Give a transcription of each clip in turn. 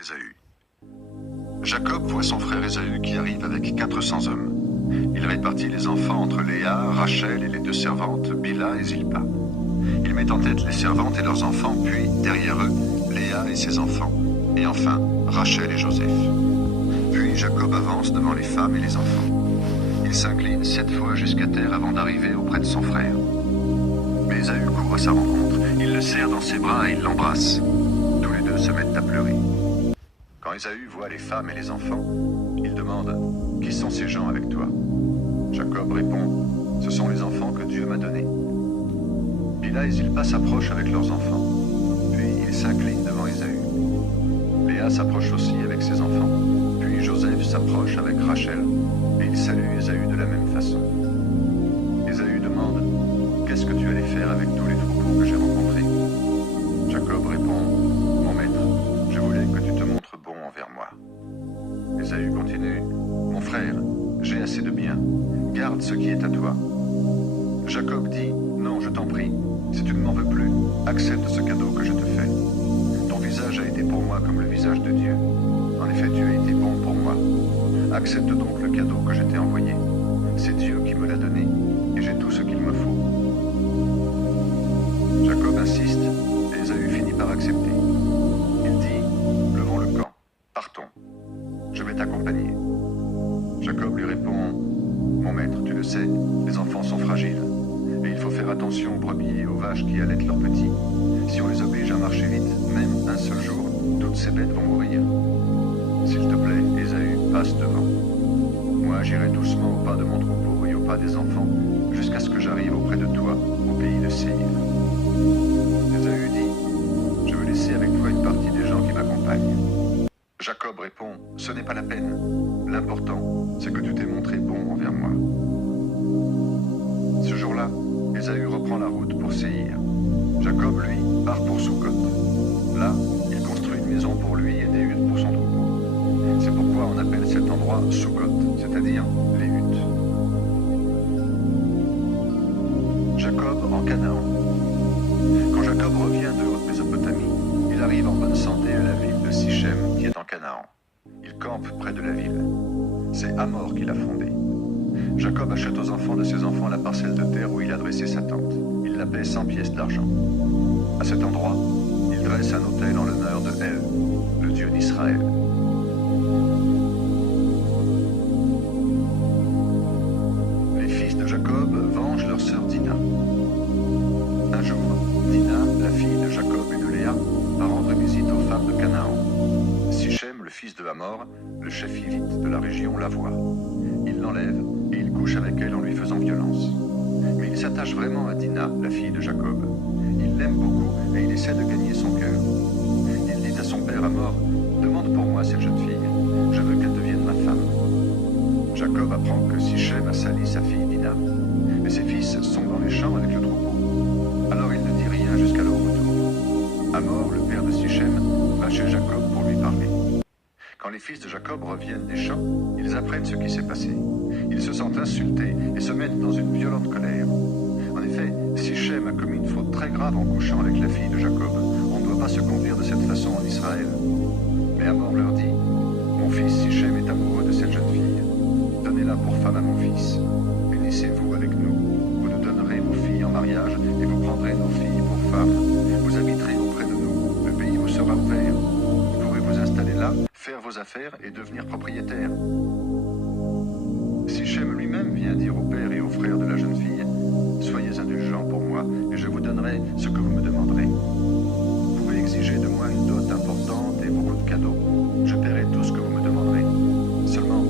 Ésaü. Jacob voit son frère Ésaü qui arrive avec 400 hommes. Il répartit les enfants entre Léa, Rachel et les deux servantes, Bilha et Zilpa. Il met en tête les servantes et leurs enfants, puis, derrière eux, Léa et ses enfants, et enfin, Rachel et Joseph. Puis Jacob avance devant les femmes et les enfants. Il s'incline 7 fois jusqu'à terre avant d'arriver auprès de son frère. Mais Ésaü court à sa rencontre, il le serre dans ses bras et il l'embrasse. Tous les deux se mettent à pleurer. Quand Ésaü voit les femmes et les enfants, il demande « Qui sont ces gens avec toi ?» Jacob répond « Ce sont les enfants que Dieu m'a donnés. » Bilha et Zilpa s'approchent avec leurs enfants, puis ils s'inclinent devant Ésaü. Léa s'approche aussi avec ses enfants, puis Joseph s'approche avec Rachel, et il salue Ésaü de la même façon. Ésaü demande « Qu'est-ce que tu allais faire avec tous les troupeaux que j'ai rencontrés ?» Jacob répond « Mon maître, je voulais que tu te montres bon envers moi. » Ésaü continue « Mon frère, j'ai assez de biens, garde ce qui est à toi. » Jacob dit « Non, je t'en prie, si tu ne m'en veux plus, accepte ce cadeau que je te fais. Ton visage a été pour moi comme le visage de Dieu. En effet, tu as été bon pour moi. Accepte donc le cadeau que je t'ai envoyé. C'est Dieu qui me l'a donné, et j'ai tout ce qu'il me faut. » Jacob insiste, et Ésaü finit par accepter. Il dit « Levons le camp, partons. Je vais t'accompagner. » Jacob lui répond « Mon maître, tu le sais, les enfants sont fragiles, et il faut faire attention aux brebis et aux vaches qui allaitent leurs petits. Si on les oblige à marcher vite, même un seul jour, toutes ces bêtes vont mourir. S'il te plaît, Ésaü, passe devant. Moi, j'irai doucement au pas de mon troupeau et au pas des enfants, jusqu'à ce que j'arrive auprès de toi, au pays de Séir. » Ésaü dit « Je veux laisser avec toi une partie des gens qui m'accompagnent. » Jacob répond « Ce n'est pas la peine. L'important, c'est que tu t'es montré bon envers moi. » Ce jour-là, Ésaü reprend la route pour Séir. Jacob, lui, part pour Sukkot. Là, il construit une maison pour lui et des huttes pour son troupeau. C'est pourquoi on appelle cet endroit Sukkot, c'est-à-dire les huttes. Jacob en Canaan. Quand Jacob revient de Haute-Mésopotamie, il arrive en bonne santé à la ville de Sichem, qui est en Canaan. Il campe près de la ville. C'est Hamor qui l'a fondée. Jacob achète aux enfants de ses enfants la parcelle de terre où il a dressé sa tente. Il la paie 100 pièces d'argent. À cet endroit, il dresse un autel en l'honneur de El, le Dieu d'Israël. Les fils de Jacob vengent leur sœur Dina. Un jour, Dina, la fille de Jacob et de Léa, va rendre visite aux femmes de Canaan. Sichem, le fils de Hamor, le chef hivite de la région, la voit. Il l'enlève et il couche avec elle en lui faisant violence. Mais il s'attache vraiment à Dina, la fille de Jacob. Il l'aime beaucoup et il essaie de gagner son cœur. Il dit à son père Hamor, « Demande pour moi cette jeune fille, je veux qu'elle devienne ma femme. » Jacob apprend que Sichem a sali sa fille Dina, mais ses fils sont dans les champs avec le troupeau. Alors il ne dit rien jusqu'à leur retour. Hamor, le père de Sichem, va chez Jacob pour lui parler. Quand les fils de Jacob reviennent des champs, ils apprennent ce qui s'est passé. Ils se sentent insultés et se mettent dans une violente colère. En effet, Sichem a commis une faute très grave en couchant avec la fille de Jacob. On ne doit pas se conduire de cette façon en Israël. Mais Hamor leur dit, « Mon fils Sichem est amoureux de cette jeune fille. Donnez-la pour femme à mon fils. Unissez-vous avec nous. Vous nous donnerez vos filles en mariage et vous prendrez nos filles pour femmes. Vous habiterez auprès de nous. Le pays vous sera ouvert. Vous pourrez vous installer là, faire vos affaires et devenir propriétaire. » Sichem lui-même vient dire au père et aux frères de la jeune fille, « Soyez indulgents pour moi, et je vous donnerai ce que vous me demanderez. Vous pouvez exiger de moi une dot importante et beaucoup de cadeaux. Je paierai tout ce que vous me demanderez. Seulement,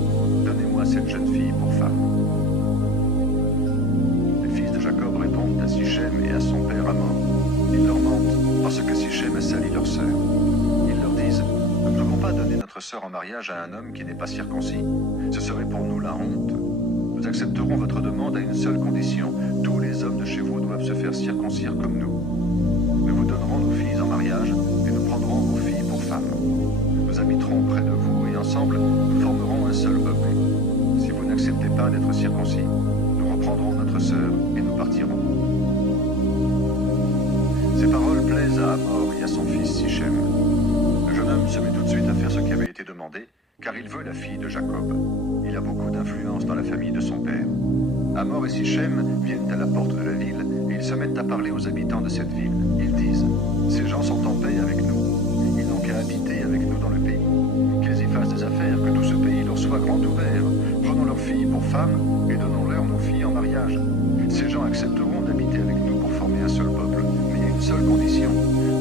donnez-moi cette jeune fille pour femme. » Les fils de Jacob répondent à Sichem et à son père Hamor. Ils leur mentent parce que Sichem a sali leur sœur. Ils leur disent, « Nous ne pouvons pas donner notre sœur en mariage à un homme qui n'est pas circoncis. Ce serait pour nous la honte. Nous accepterons votre demande à une seule condition. Tous les hommes de chez vous doivent se faire circoncire comme nous. Nous vous donnerons nos filles en mariage et nous prendrons vos filles pour femmes. Nous habiterons près de vous et ensemble, nous formerons un seul peuple. Si vous n'acceptez pas d'être circoncis, nous reprendrons notre sœur et nous partirons. » Ces paroles plaisent à Hamor et à son fils Sichem. Le jeune homme se met tout de suite à faire été demandé, car il veut la fille de Jacob. Il a beaucoup d'influence dans la famille de son père. Hamor et Sichem viennent à la porte de la ville et ils se mettent à parler aux habitants de cette ville. Ils disent « Ces gens sont en paix avec nous. Ils n'ont qu'à habiter avec nous dans le pays. Qu'ils y fassent des affaires, que tout ce pays leur soit grand ouvert. Prenons leurs filles pour femmes et donnons-leur nos filles en mariage. Ces gens accepteront d'habiter avec nous pour former un seul peuple, mais il y a une seule condition.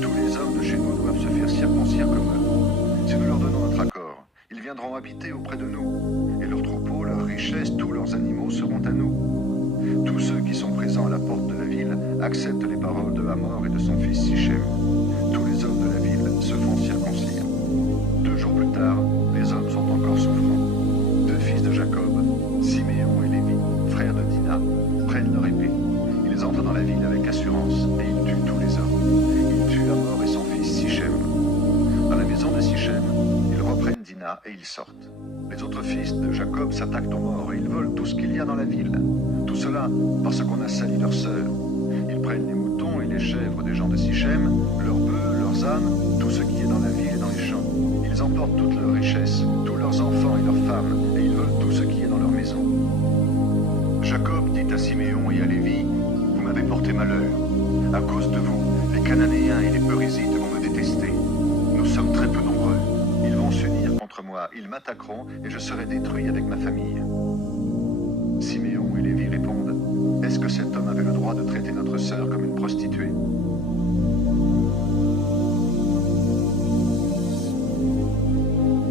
Tous les hommes de chez nous doivent se faire circoncire comme eux. Si nous leur donnons notre accord, ils viendront habiter auprès de nous, et leurs troupeaux, leurs richesses, tous leurs animaux seront à nous. Tous ceux qui sont présents à la porte de la ville acceptent les paroles de Hamor et de son fils Sichem. Tous les hommes de la ville se font circoncire. 2 jours plus tard, les hommes sont encore souffrants. 2 fils de Jacob, Siméon et Lévi, frères de Dina, prennent leur épée. Ils entrent dans la ville avec assurance et ils tuent tous les hommes. Ils tuent Hamor et son fils Sichem. Dans la maison de Sichem, ils reprennent Dina et ils sortent. Les autres fils de Jacob s'attaquent aux morts et ils volent tout ce qu'il y a dans la ville. Tout cela parce qu'on a sali leur sœur. Ils prennent les moutons et les chèvres des gens de Sichem, leurs bœufs, leurs ânes, tout ce qui est dans la ville et dans les champs. Ils emportent toutes leurs richesses, tous leurs enfants et leurs femmes, et ils volent tout ce qui est dans leur maison. Jacob dit à Siméon et à Lévi, « Vous m'avez porté malheur. À cause de vous, les Cananéens et les Perizzites vont me détester. Nous sommes très peu nombreux. Ils vont s'unir contre moi, ils m'attaqueront et je serai détruit avec ma famille. » Siméon et Lévi répondent, « Est-ce que cet homme avait le droit de traiter notre sœur comme une prostituée ?»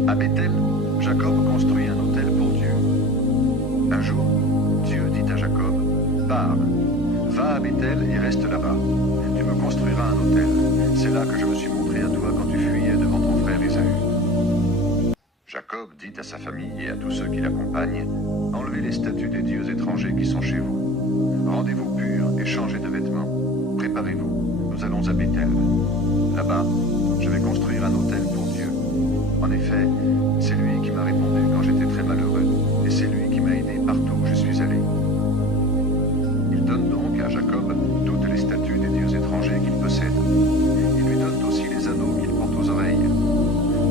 À Bethel, Jacob construit un autel pour Dieu. Un jour, Dieu dit à Jacob, « Pars, va à Bethel et reste là-bas. Tu me construiras un autel. C'est là que je me suis montré à toi quand tu fuyais devant ton frère Ésaü. » Jacob dit à sa famille et à tous ceux qui l'accompagnent, « Enlevez les statues des dieux étrangers qui sont chez vous. Rendez-vous purs et changez de vêtements. Préparez-vous, nous allons à Bethel. Là-bas, je vais construire un autel pour Dieu. En effet, c'est lui qui m'a répondu quand j'étais très malheureux, et c'est lui qui m'a aidé partout où je suis allé. » Il donne donc à Jacob toutes les statues des dieux étrangers qu'il possède. Il lui donne aussi les anneaux qu'il porte aux oreilles.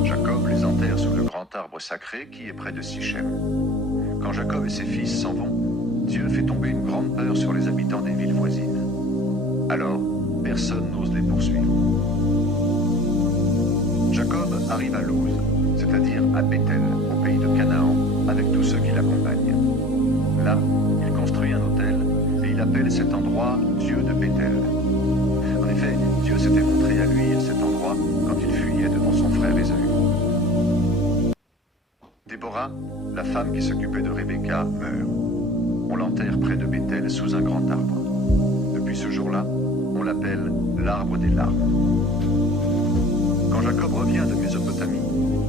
Jacob les enterre sous le grand arbre sacré qui est près de Sichem. Quand Jacob et ses fils s'en vont, Dieu fait tomber une grande peur sur les habitants des villes voisines. Alors, personne n'ose les poursuivre. Jacob arrive à Luz, c'est-à-dire à Bethel, au pays de Canaan, avec tous ceux qui l'accompagnent. Là, il construit un autel et il appelle cet endroit Dieu de Bethel. En effet, Dieu s'était montré à lui à cet endroit quand il fuyait devant son frère Ésaü. Déborah, la femme qui s'occupait de Rebecca, meurt. On l'enterre près de Bethel sous un grand arbre. Depuis ce jour-là, on l'appelle l'arbre des larmes. Quand Jacob revient de Mésopotamie,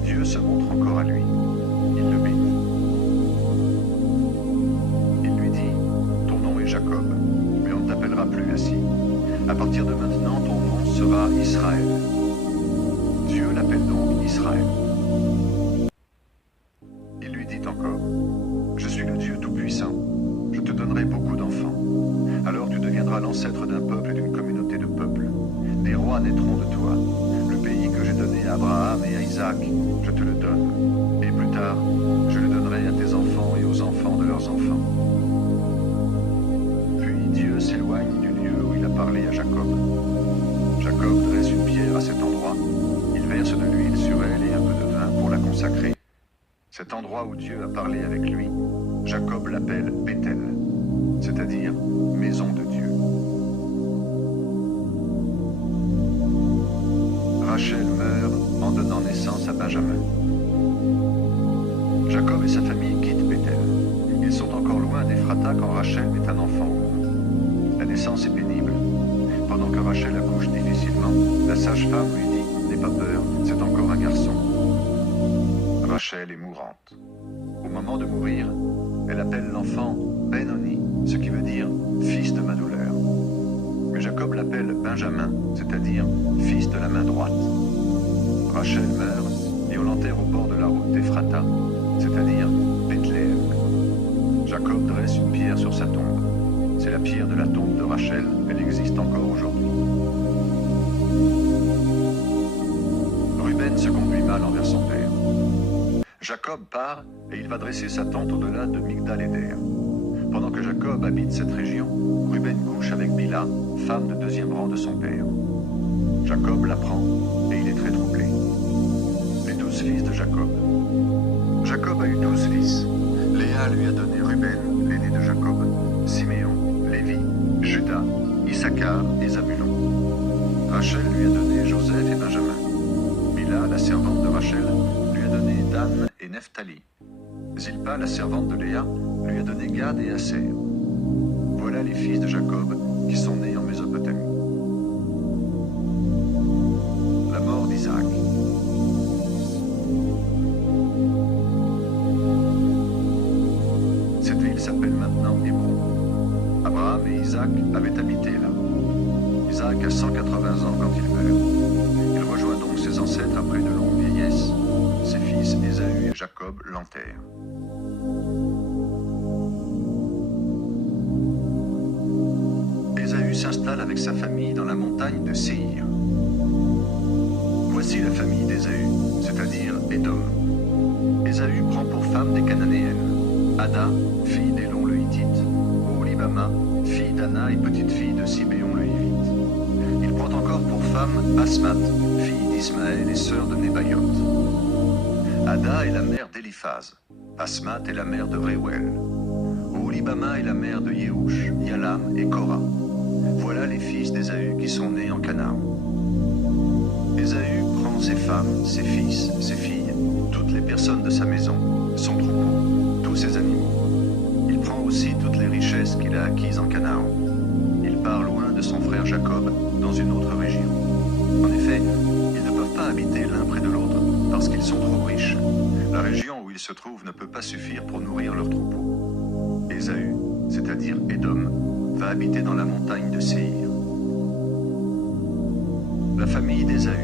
Dieu se montre encore à lui. Il le bénit. Il lui dit, « Ton nom est Jacob, mais on ne t'appellera plus ainsi. À partir de maintenant, ton nom sera Israël. » Dieu l'appelle donc Israël. Il lui dit encore, « Je suis le Dieu Tout-Puissant. Je te donnerai beaucoup d'enfants. Alors tu deviendras l'ancêtre d'un peuple et d'une communauté de peuples. Des rois naîtront de toi. Le pays que j'ai donné à Abraham et à Isaac, je te le donne. Et plus tard, je le donnerai à tes enfants et aux enfants de leurs enfants. » Puis Dieu s'éloigne du lieu où il a parlé à Jacob. Jacob dresse une pierre à cet endroit. Il verse de l'huile sur elle et un peu de vin pour la consacrer. Cet endroit où Dieu a parlé avec lui, Jacob l'appelle Bethel, c'est-à-dire maison de Dieu. Rachel meurt en donnant naissance à Benjamin. Jacob et sa famille quittent Bethel. Ils sont encore loin d'Ephrata quand Rachel met un enfant au monde. La naissance est pénible. Pendant que Rachel accouche difficilement, la sage-femme lui dit « N'aie pas peur, c'est encore un garçon. » Rachel est mourante. Au moment de mourir, elle appelle l'enfant Benoni, ce qui veut dire « fils de ma douleur ». Mais Jacob l'appelle Benjamin, c'est-à-dire « fils de la main droite ». Rachel meurt et on l'enterre au bord de la route d'Ephrata, c'est-à-dire Bethléem. Jacob dresse une pierre sur sa tombe. C'est la pierre de la tombe de Rachel, elle existe encore aujourd'hui. Ruben se conduit mal envers son père. Jacob part et il va dresser sa tente au-delà de Migdal-Éder. Pendant que Jacob habite cette région, Ruben couche avec Bila, femme de deuxième rang de son père. Jacob l'apprend et il est très troublé. Les 12 fils de Jacob. Jacob a eu 12 fils. Léa lui a donné Ruben, l'aîné de Jacob, Siméon, Lévi, Juda, Issachar et Zabulon. Rachel lui a donné Joseph et Benjamin. Bila, la servante de Rachel, lui a donné Dan et Nephtali. Zilpa, la servante de Léa, lui a donné Gad et Aser. Voilà les fils de Jacob qui sont nés en Mésopotamie. La mort d'Isaac. Cette ville s'appelle maintenant Hébron. Abraham et Isaac avaient habité là. Isaac a 180 ans quand il meurt. Il rejoint donc ses ancêtres après une longue vieillesse. Ses fils Ésaü et Jacob l'enterrent. Ésaü s'installe avec sa famille dans la montagne de Séhir. Voici la famille d'Ésaü, c'est-à-dire Édom. Ésaü prend pour femme des Cananéennes, Ada, fille d'Élon le Hittite, Oholibama, fille d'Anna et petite-fille de Sibéon le Hivite. Il prend encore pour femme Basmat, fille d'Ismaël et sœur de Nébaïoth. Ada est la mère d'Éliphaz, Basmat est la mère de Réouel, Oholibama est la mère de Yéhouch, Yalam et Korah. Voilà les fils d'Ésaü qui sont nés en Canaan. Ésaü prend ses femmes, ses fils, ses filles, toutes les personnes de sa maison, son troupeau, tous ses animaux. Il prend aussi toutes les richesses qu'il a acquises en Canaan. Il part loin de son frère Jacob, dans une autre région. En effet, ils ne peuvent pas habiter l'un près de l'autre, parce qu'ils sont trop riches. La région où ils se trouvent ne peut pas suffire pour nourrir leur troupeau. Ésaü, c'est-à-dire Édom, va habiter dans la montagne de Séhir. La famille d'Ésaü.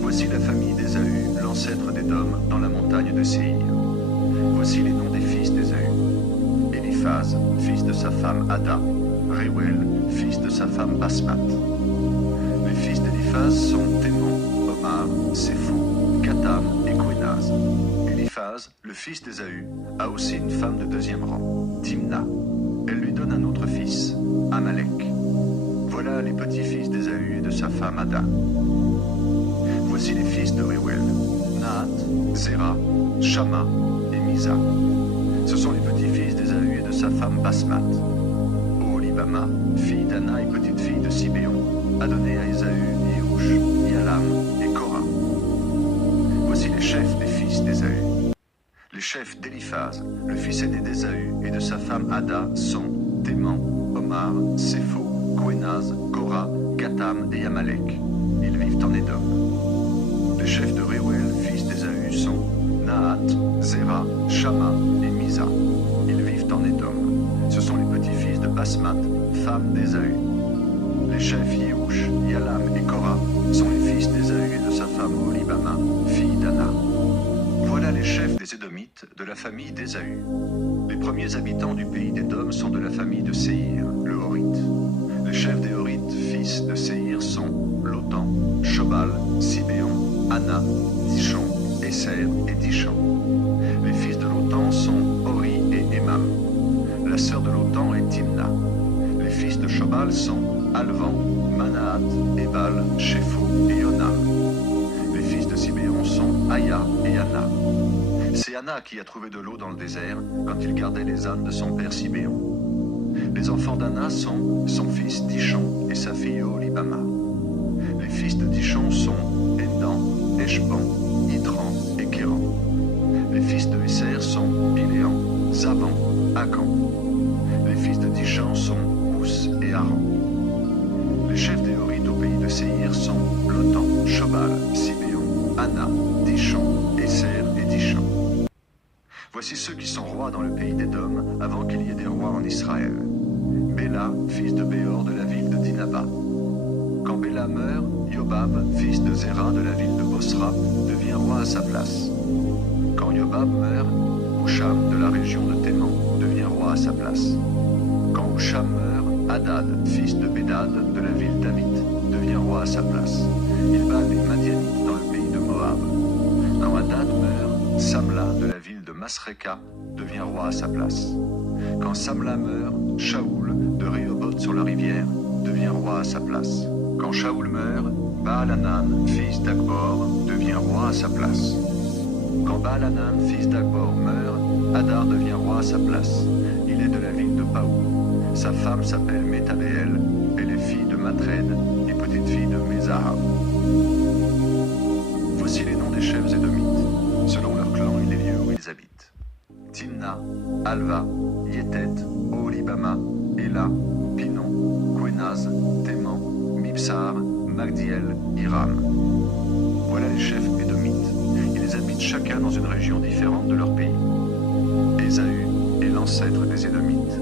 Voici la famille d'Ésaü, l'ancêtre d'Édom, dans la montagne de Séhir. Voici les noms des fils d'Ésaü. Éliphaz, fils de sa femme Ada. Réouel, fils de sa femme Basmat. Les fils d'Éliphaz sont Témon, Omar, Sépho, Gatam et Quénaz. Éliphaz, le fils d'Ésaü, a aussi une femme de deuxième rang, Timna. Elle lui donne un autre fils, Amalek. Voilà les petits-fils d'Ésaü et de sa femme Ada. Voici les fils de Réouel, Nahat, Zéra, Shama et Misa. Ce sont les petits-fils d'Ésaü et de sa femme Basmat. Oholibama, fille d'Anna et petite-fille de Sibéon, a donné à Ésaü, Yéhouch, Yalam et Korah. Voici les chefs des fils d'Ésaü. Les chefs d'Éliphaz, le fils aîné d'Ésaü et de sa femme Ada, sont Téman, Omar, Sépho, Quénaz, Korah, Gatam et Amalek. Ils vivent en Édom. Les chefs de Réouel, fils d'Ésaü, sont Nahat, Zéra, Shama et Misa. Ils vivent en Édom. Ce sont les petits-fils de Basmat, femme d'Ésaü. Les chefs Yéhouch, Yalam et Korah sont les fils d'Ésaü et de sa femme Oholibama, fille d'Anna. Voilà les chefs des Édomites de la famille d'Ésaü. Les premiers habitants du pays d'Édom sont de la famille de Séhir, le Horite. Les chefs des Horites, fils de Séhir, sont Lotan, Shobal, Sibéon, Anna, Dishon, Esser et Dishon. Les fils de Lotan sont Hori et Emam. La sœur de Lotan est Timna. Les fils de Shobal sont Alvan, Manahat, Ebal, Shepho et Yonam. Les fils de Sibéon sont Aya et Anna. C'est Anna qui a trouvé de l'eau dans le désert quand il gardait les ânes de son père Sibéon. Les enfants d'Anna sont son fils Dishon et sa fille Oholibama. Les fils de Dishon sont Endan, Eshban, Itran et Kéran. Les fils de Esser sont Biléan, Zaban, Akan. Les fils de Dishan sont Ous et Aran. Les chefs des Horites au pays de Séhir sont Lotan, Shobal, Sibéon, Anna, Dishon, Esser et Dishan. Voici ceux qui sont rois dans le pays d'Édom avant qu'il y ait des rois en Israël. Béla, fils de Béor de la ville de Dinaba. Quand Béla meurt, Yobab, fils de Zéra de la ville de Bosra, devient roi à sa place. Quand Yobab meurt, Husham de la région de Théman devient roi à sa place. Quand Husham meurt, Hadad, fils de Bédad de la ville d'Avit, devient roi à sa place. Il bat les Madianites dans le pays de Moab. Quand Hadad meurt, Samla de la ville de Masréka devient roi à sa place. Quand Samla meurt, Shaoul de Rehoboth sur la rivière devient roi à sa place. Quand Shaoul meurt, Baal-Hanan, fils d'Akbor, devient roi à sa place. Quand Baal-Hanan, fils d'Akbor, meurt, Hadar devient roi à sa place. Il est de la ville de Paou. Sa femme s'appelle Métabéel. Elle est fille de Matred et petite-fille de Mézahab. Voici les noms des chefs édomites, selon leurs clans et les lieux où ils habitent. Timna, Alva, Yétet, Oholibama, Ela, Pinon, Quenaz, Téman, Mibsar, Magdiel, Hiram. Voilà les chefs édomites. Ils habitent chacun dans une région différente de leur pays. Ésaü est l'ancêtre des Édomites.